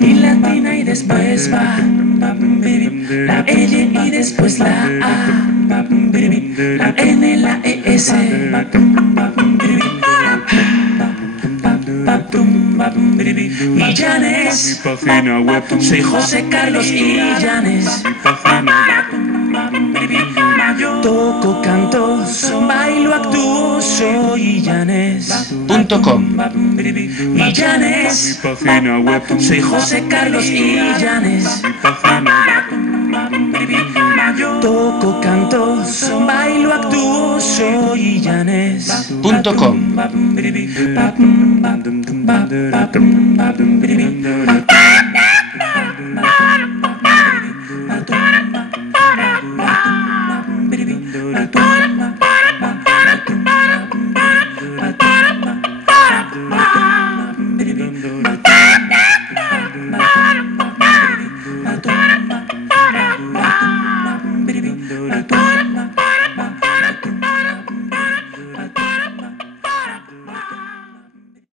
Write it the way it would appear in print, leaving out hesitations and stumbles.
Y latina y después va la L y después la A, la N, la ES. Illanes, soy José Carlos Illanes. Toco, canto, bailo, actúo, soy Illanes.com. Illanes, soy José Carlos Illanes. Toco, canto, bailo, actúo, soy Illanes.com.